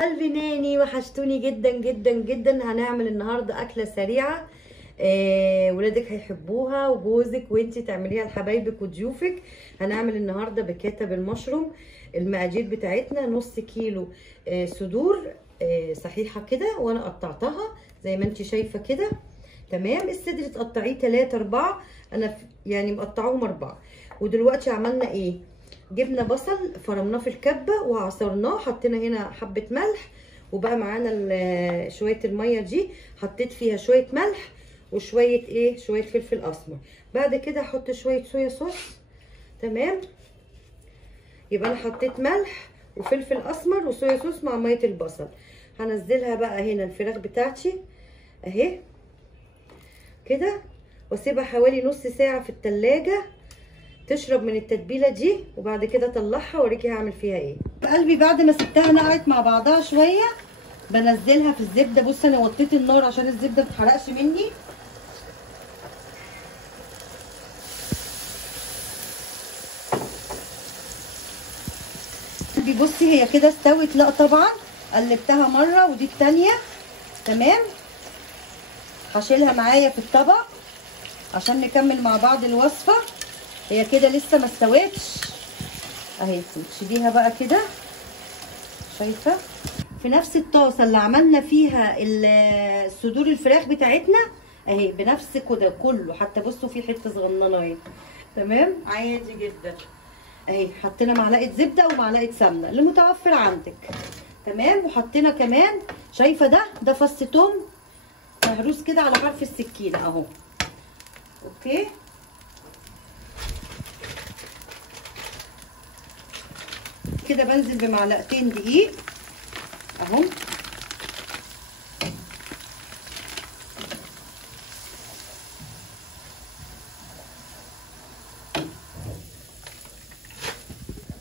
قلبي ناني وحشتوني جدا جدا جدا. هنعمل النهارده اكله سريعه. ولادك هيحبوها وجوزك وانتي تعمليها لحبايبك وضيوفك. هنعمل النهارده بكاتا بالمشروم. المقادير بتاعتنا نص كيلو صدور صحيحه كده، وانا قطعتها زي ما انتي شايفه كده. تمام. الصدر تقطعيه 3 4، انا يعني مقطعوهم 4. ودلوقتي عملنا ايه؟ جبنا بصل فرمناه في الكبه وعصرناه، حطينا هنا حبه ملح، وبقى معانا شويه الميه دي، حطيت فيها شويه ملح وشويه شويه فلفل اسمر. بعد كده احط شويه صويا صوص. تمام. يبقى انا حطيت ملح وفلفل اسمر وصويا صوص مع ميه البصل. هنزلها بقى هنا الفراخ بتاعتي اهي كده، واسيبها حوالي نص ساعه في التلاجة تشرب من التتبيله دي، وبعد كده اطلعها واوريكي هعمل فيها ايه. قلبي بعد ما سبتها نقعت مع بعضها شويه بنزلها في الزبده. بصي انا وطيت النار عشان الزبده ما تتحرقش مني. قلبي بصي هي كده استوت. لا طبعا قلبتها مره ودي الثانيه. تمام. هشيلها معايا في الطبق عشان نكمل مع بعض الوصفه. هي كده لسه ما استوتش اهي. نشيليها بقى كده. شايفه في نفس الطاسه اللي عملنا فيها صدور الفراخ بتاعتنا اهي، بنفس كده كله. حتى بصوا في حته صغننه اهي. تمام عادي جدا اهي. حطينا معلقه زبده ومعلقه سمنه اللي متوفر عندك. تمام. وحطينا كمان شايفه ده فص توم مهروس كده على حرف السكينه اهو. اوكي. كده بنزل بمعلقتين دقيق اهو.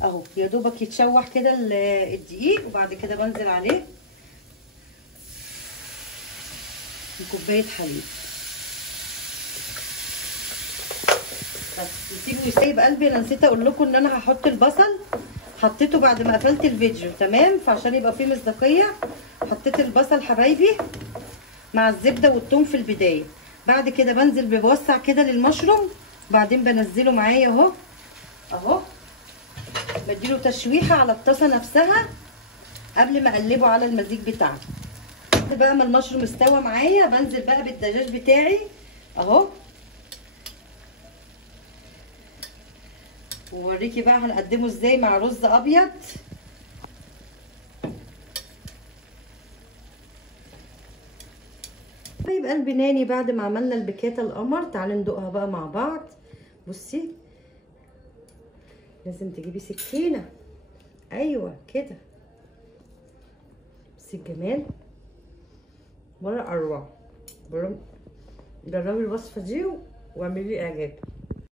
اهو يا دوبك يتشوح كده الدقيق، وبعد كده بنزل عليه بكوبايه حليب بس نسيبه يسيب. قلبي انا نسيت اقول لكم ان انا هحط البصل، حطيته بعد ما قفلت الفيديو. تمام. فعشان يبقى فيه مصداقيه حطيت البصل حبايبي مع الزبده والثوم في البدايه. بعد كده بنزل بوسع كده للمشروم، بعدين بنزله معايا اهو اهو. بديله تشويحه على الطاسه نفسها قبل ما اقلبه على المزيج بتاعنا. بقى ما المشروم استوى معايا بنزل بقى بالدجاج بتاعي اهو، ووريكي بقى هنقدمه ازاي مع رز ابيض. طيب قلبي ناني بعد ما عملنا البكاتا القمر، تعالي ندوقها بقى مع بعض. بصي لازم تجيبي سكينه. ايوه كده. بصي الجمال ولا اروع. جربي الوصفه دي واعملي لي اعجاب.